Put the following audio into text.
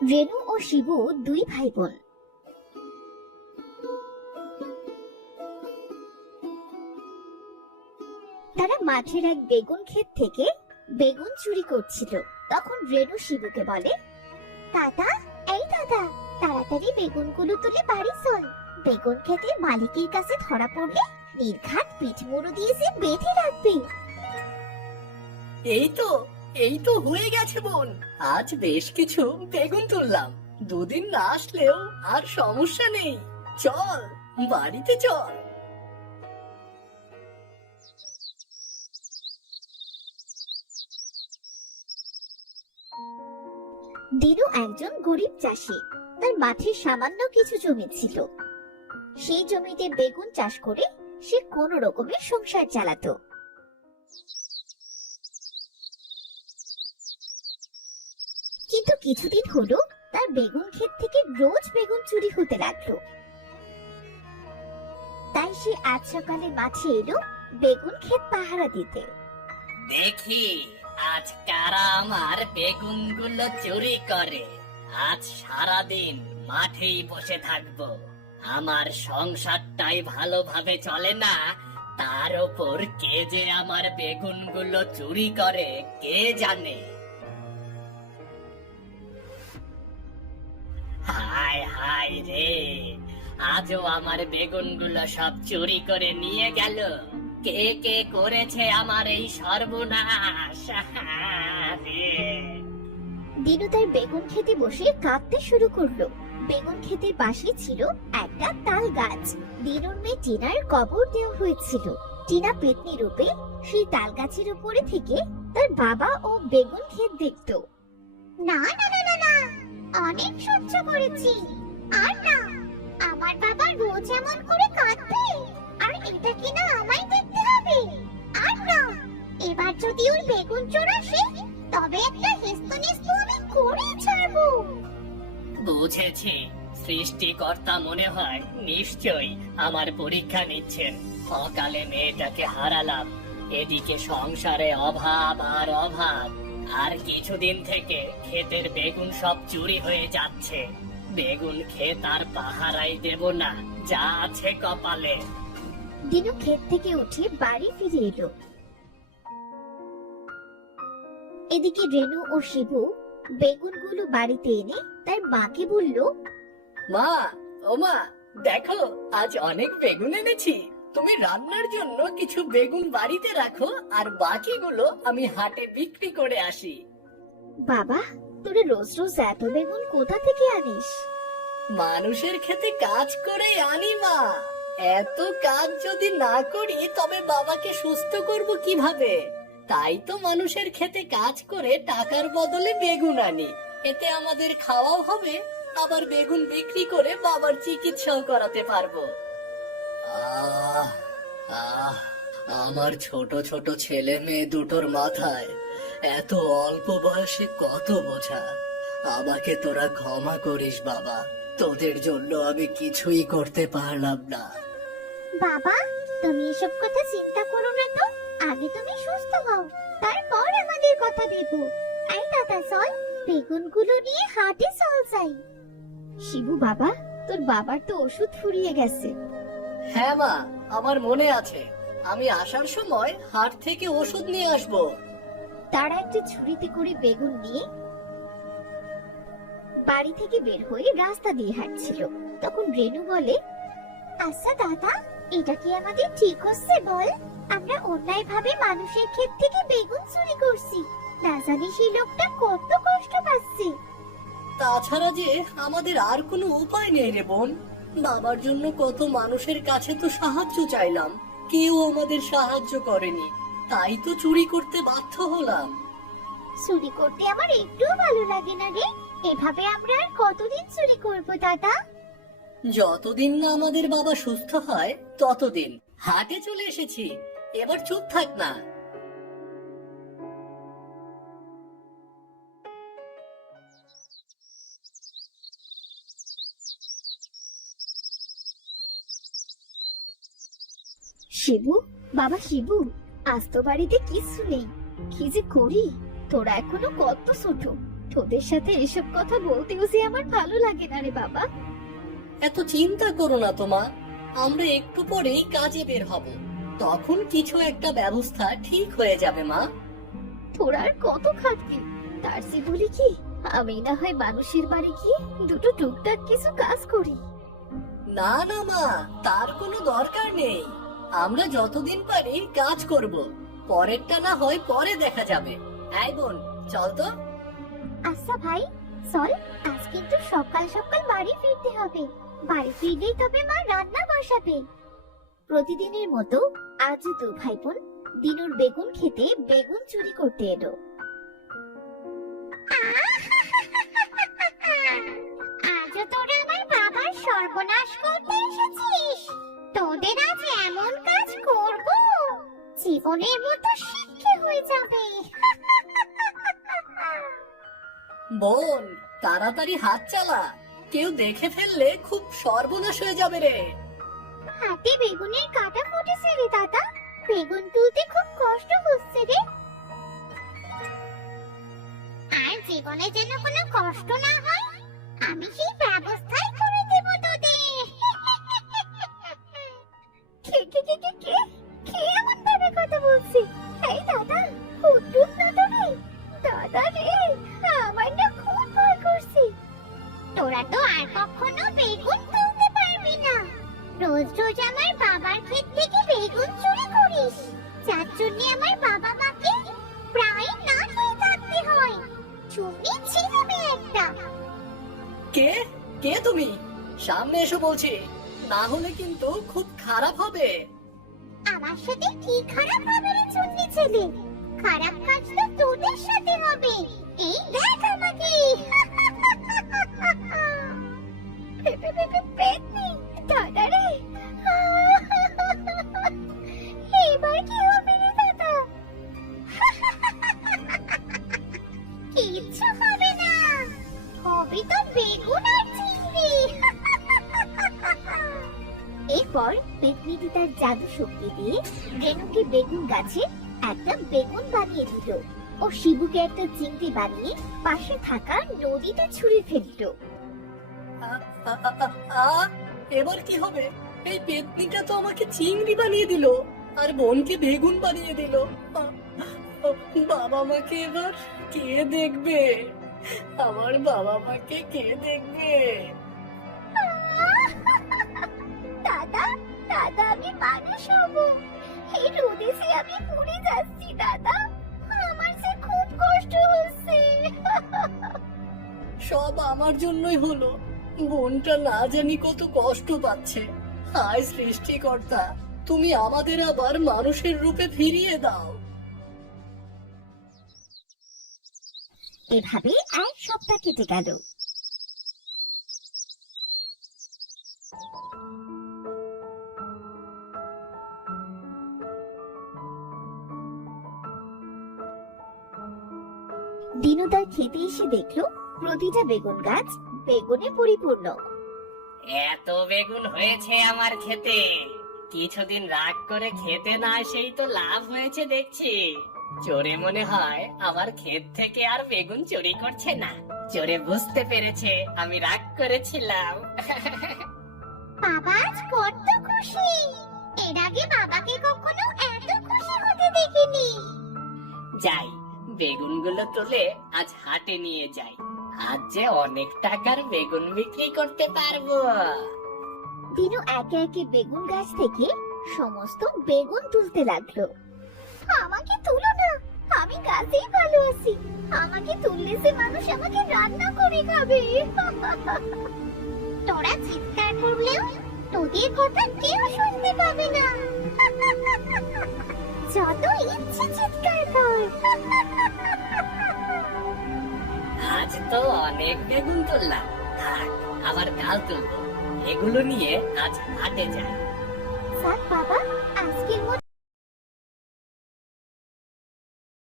রেনু ও শিবু দুই ভাই বোন। তারা মাঠের এক বেগুন ক্ষেত থেকে বেগুন চুরি করছিল। তখন রেনু শিবুকে বলে, দাদা, এই দাদা, তাড়াতাড়ি বেগুনগুলো তুলে বাড়ি চল। বেগুন ক্ষেতের মালিকের কাছে ধরা পড়লে নির্ঘাত পিঠ মুড়ো দিয়ে সে বেঁধে রাখবে। এই তো এই তো হয়ে গেছে বোন, আজ বেশ কিছু বেগুন তুললাম। দুদিন না আসলেও আর সমস্যা নেই, চল বাড়িতে চল। দিনু একজন গরিব চাষি। তার মাঠে সামান্য কিছু জমি ছিল। সেই জমিতে বেগুন চাষ করে সে কোন রকমের সংসার চালাতো। কিন্তু কিছুদিন হলো তার বেগুন ক্ষেত থেকে রোজ বেগুন চুরি হতে লাগলো। তাই সে আজ সকালে মাঠে এলো বেগুন ক্ষেত পাহারা দিতে। দেখি আজ কারা আমার বেগুনগুলো চুরি করে। আজ সারাদিন মাঠেই বসে থাকবো। আমার সংসারটাই ভালোভাবে চলে না, তার ওপর কে যে আমার বেগুনগুলো চুরি করে কে জানে। হায় হায় রে, আজও আমার বেগুনগুলো সব চুরি করে নিয়ে গেল। কে কে করেছে আমার এই সর্বনাশ রে। দিনু তার বেগুন খেতে বসে কাঁদতে শুরু করলো। বেগুন ক্ষেতের পাশে ছিল একটা তাল গাছ। দিনুর মেয়ে টিনার কবর দেওয়া হয়েছিল। টিনা পেতনি রূপে সেই তাল গাছের উপরে থেকে তার বাবা ও বেগুন ক্ষেত দেখতো। না না না না না, অনেক সহ্য করেছি, আর না। আমার বাবা রোজ এমন করে কাঁদবে, আর এটা কিনা আমায় দেখতে হবে। আর না, এবার যদি ওর বেগুন চোর আসে তবে একটা হেস্তনেস্ত আমি করে ছাড়বো। বুঝেছি, সৃষ্টিকর্তা মনে হয় নিশ্চয়ই আমার পরীক্ষা নিচ্ছেন। সকালে মেয়েটাকে হারালাম, এদিকে সংসারে অভাব আর অভাব, আর কিছুদিন থেকে ক্ষেতের বেগুন সব চুরি হয়ে যাচ্ছে। বেগুন ক্ষেত আর পাহারাই দেব না, যা আছে কপালে। দিনু ক্ষেত থেকে উঠে বাড়ি ফিরে এলো। এদিকে রেনু ও শিবু বেগুনগুলো বাড়িতে এনে তার মাকে বলল, মা, ও মা, দেখো আজ অনেক বেগুন এনেছি। তুমি রান্নার জন্য কিছু বেগুন বাড়িতে রাখো, আর বাকিগুলো আমি হাটে বিক্রি করে আসি। বাবা, তোরা রোজ রোজ এত বেগুন কোথা থেকে আনিস? মানুষের খেতে কাজ করে আনি মা। এত কাজ যদি না করি তবে বাবাকে সুস্থ করব কিভাবে? তাই তো মানুষের খেতে কাজ করে টাকার বদলে বেগুন আনি। এতে আমাদের খাওয়াও হবে, আবার বেগুন বিক্রি করে বাবার চিকিৎসাও করাতে পারবো। আহ আহ আমার ছোট ছোট ছেলে মেয়ে দুটোর মাথায় এত অল্প বয়সে কত বোঝা। আমাকে তোরা ক্ষমা করিস বাবা, তোদের জন্য আমি কিছুই করতে পারলাম না। বাবা, তুমি এসব কথা চিন্তা করো না তো। আগে তুমি সুস্থ হও, তারপর আমাদের কথা ভেবো। এই দাদা, চল বেগুনগুলো নিয়ে হাটে চল যাই। শিবু বাবা, তোর বাবার তো ওষুধ ফুরিয়ে গেছে। হ্যাঁ মা, আমার মনে আছে। আমি আসার সময় হাট থেকে ওষুধ নিয়ে আসবো। তারা একটা ঝুড়িতে করে বেগুন নিয়ে বাড়ি থেকে বের হয়ে রাস্তা দিয়ে হাঁটছিল। তখন রেনু বলে, আচ্ছা দাদা, এটা কি আমাদের ঠিক হচ্ছে বল? আমরা অন্যায় ভাবে মানুষের ক্ষেত থেকে বেগুন চুরি করছি। না জানি সেই লোকটা কত কষ্ট পাচ্ছে। তাছাড়া যে আমাদের আর কোনো উপায় নেই রে বোন। বাবার জন্য কত মানুষের কাছে তো সাহায্য চাইলাম, কেউ আমাদের সাহায্য করেনি। তাই তো চুরি করতে বাধ্য হলাম। চুরি করতে আমার একটুও ভালো লাগে না রে। এভাবে আমরা আর কতদিন চুরি করব দাদা? যতদিন না আমাদের বাবা সুস্থ হয় ততদিন। হাটে চলে এসেছি, এবার চুপ থাক না। শিবু, বাবা শিবু, আজ তো বাড়িতে কিছু নেই। কি যে করি? তোরা এখনো কত ছোট, তোদের সাথে এসব কথা বলতেও যে আমার ভালো লাগে না রে বাবা। এত চিন্তা করো না তোমা, আমরা একটু পরেই কাজে বের হব, তখন কিছু একটা ব্যবস্থা ঠিক হয়ে যাবে মা। তোরা আর কত খাটবি? তার চেয়ে বলি কি, আমি না হয় মানুষের বাড়ি গিয়ে দুটো টুকটাক কিছু কাজ করি। না না মা, তার কোনো দরকার নেই। আমরা যতদিন পারি কাজ করব, পরেরটা না হয় পরে দেখা যাবে। এই বোন, চল তো। আচ্ছা ভাই, চল। আজ কিন্তু সকাল সকাল বাড়ি ফিরতে হবে। বাড়ি ফিরলেই তবে মা রান্না বসাবে। প্রতিদিনের মতো আজও দু ভাই বোন দিনুর বেগুন খেতে বেগুন চুরি করতে এলো। আজও তোরা আমার বাবার সর্বনাশ করতে এসেছিস। তোদের আজ এমন কাজ করব, জীবনের মতো শিক্ষা হয়ে যাবে। বোন, তাড়াতাড়ি হাত চালা, কেউ দেখে ফেললে খুব সর্বনাশ হয়ে যাবে রে। হাতে বেগুনের কাঁটা ফুটেছে রে দাদা, বেগুন তুলতে খুব কষ্ট হচ্ছে রে। আর জীবনে যেন কোনো কষ্ট না হয়, আমি সেই ব্যবস্থাই করে দেব তোদের। কে কে কে কে কে কে এমন ভাবে কথা বলছে? এই দাদা, উঠুন না তুমি। দাদা রে, আমার না খুব ভয় করছে। তোরা তো আর কখনো বেগুন তুলতে পারবি না। রোজ রোজ আমার বাবার ক্ষেত থেকে বেগুন চুরি করিস, যার জন্য আমার বাবা মাকে প্রায় না খেয়ে থাকতে হয়। চুরি ছিলাম একটা। কে কে তুমি? সামনে এসো বলছি, না হলে কিন্তু খুব খারাপ হবে। আমার সাথে কি খারাপ হবে রে চুন্নি ছেলে? খারাপ কাজ তো তোদের সাথে হবে। এই দেখ আমাকে। পেতনি, দাদা রে, এবার কি হবে রে দাদা? কিচ্ছু হবে না, হবে তো বেগুন আর চিংড়ি। এরপর পেতনিটি তার জাদু শক্তি দিয়ে রেনুকে বেগুন গাছে একটা বেগুন বানিয়ে দিল ও শিবুকে একটা চিংড়ি বানিয়ে পাশে থাকা নদীতে ছুঁড়ে ফেলল। এবার কি হবে? এই পেতনিটা তো আমাকে চিংড়ি বানিয়ে দিল আর বোনকে বেগুন বানিয়ে দিল। বাবা মাকে এবার কে দেখবে? আমার বাবা মাকে কে দেখবে? দাদা, দাদা, আমি মানুষ হব। এই রোদে সে আমি পুড়ে যাচ্ছি দাদা, আমার যে খুব কষ্ট হচ্ছে। সব আমার জন্যই হলো, বোনটা না জানি কত কষ্ট পাচ্ছে। হায় সৃষ্টিকর্তা, তুমি আমাদের আবার মানুষের রূপে ফিরিয়ে দাও। এভাবে এক সপ্তাহ কেটে গেল। দিনু তার খেতে এসে দেখলো প্রতিটা বেগুন গাছ বেগুনে পরিপূর্ণ। এত বেগুন হয়েছে আমার খেতে, কিছুদিন রাগ করে খেতে না সেই তো লাভ হয়েছে দেখছি। চোরে মনে হয় আমার ক্ষেত থেকে আর বেগুন চুরি করছে না। চোরে বুঝতে পেরেছে আমি রাগ করেছিলাম। বাবা আজ কত খুশি, এর আগে বাবাকে কখনো এত খুশি হতে দেখিনি। যাই, বেগুনগুলো তুলে আজ হাটে নিয়ে যাই, আজ যে অনেক টাকার বেগুন বিক্রি করতে পারবো। দিনু একে একে বেগুন গাছ থেকে সমস্ত বেগুন তুলতে লাগলো। আমাকে তুলো না, আমি গাছেই ভালো আছি। আমাকে তুললে যে মানুষ আমাকে রান্না করে খাবে। তোরা চিৎকার করলেও তোদের কথা কেউ শুনতে পাবে না। যত ইচ্ছে চিৎকার কর। আজ তো অনেক বেগুন তুললাম, থাক আবার কাল তুলবো। এগুলো নিয়ে আজ হাটে যাই। যাক বাবা, আজকের মতো